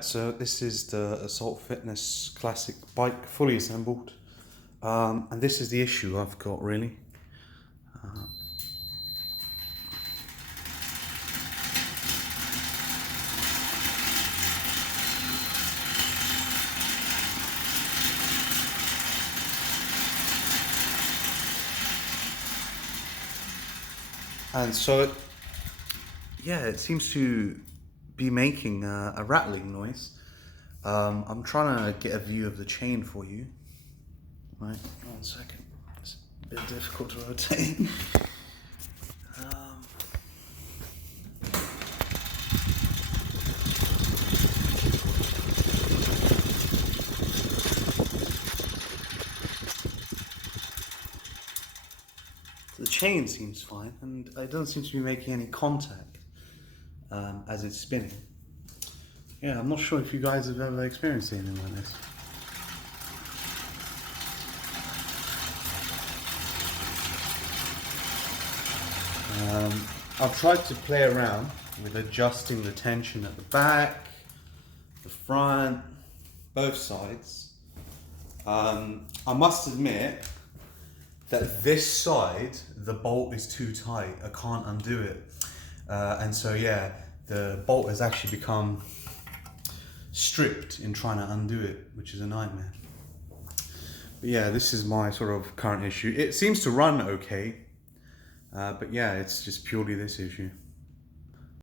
So this is the Assault Fitness Classic bike, fully assembled, and this is the issue I've got really. And so, it seems to be making a rattling noise. I'm trying to get a view of the chain for you. Right, 1 second. It's a bit difficult to rotate. The chain seems fine, and it doesn't seem to be making any contact as it's spinning. Yeah, I'm not sure if you guys have ever experienced anything like this. I've tried to play around with adjusting the tension at the back, the front, both sides. I must admit that this side, the bolt is too tight. I can't undo it. And so yeah, the bolt has actually become stripped in trying to undo it, which is a nightmare. But yeah, this is my sort of current issue. It seems to run okay, but yeah, it's just purely this issue.